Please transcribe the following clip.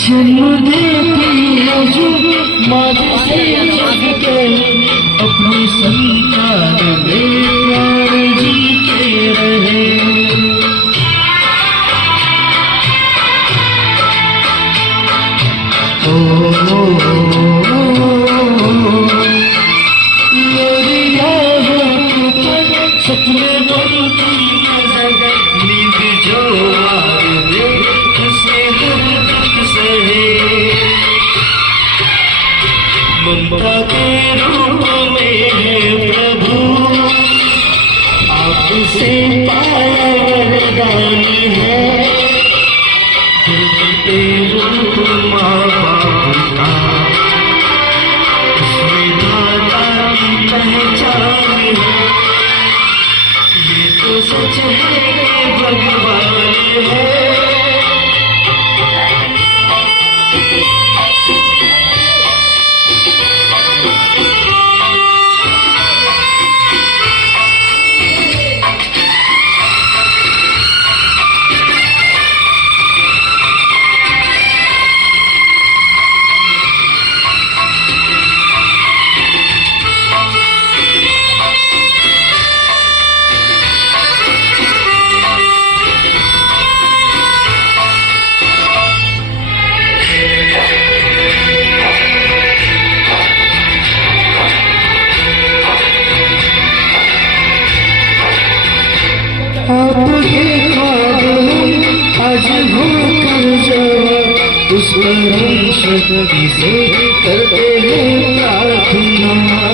जन्म देती है जो माँ से जग के अपनी संतान में प्यार जीते रहे। सपने बनती नजर नींद जो आए दे उसे हर दुख सहे। ममता के रूप में है प्रभु आपसे पाया वरदान है। दिलते रूप माँ बाप का उसमें दादा की पहचान है। तो सच है कि भगवान है। आपके ख्वाब आज होकर जवाब उस पर हम शक्ति से करते हैं प्रार्थना।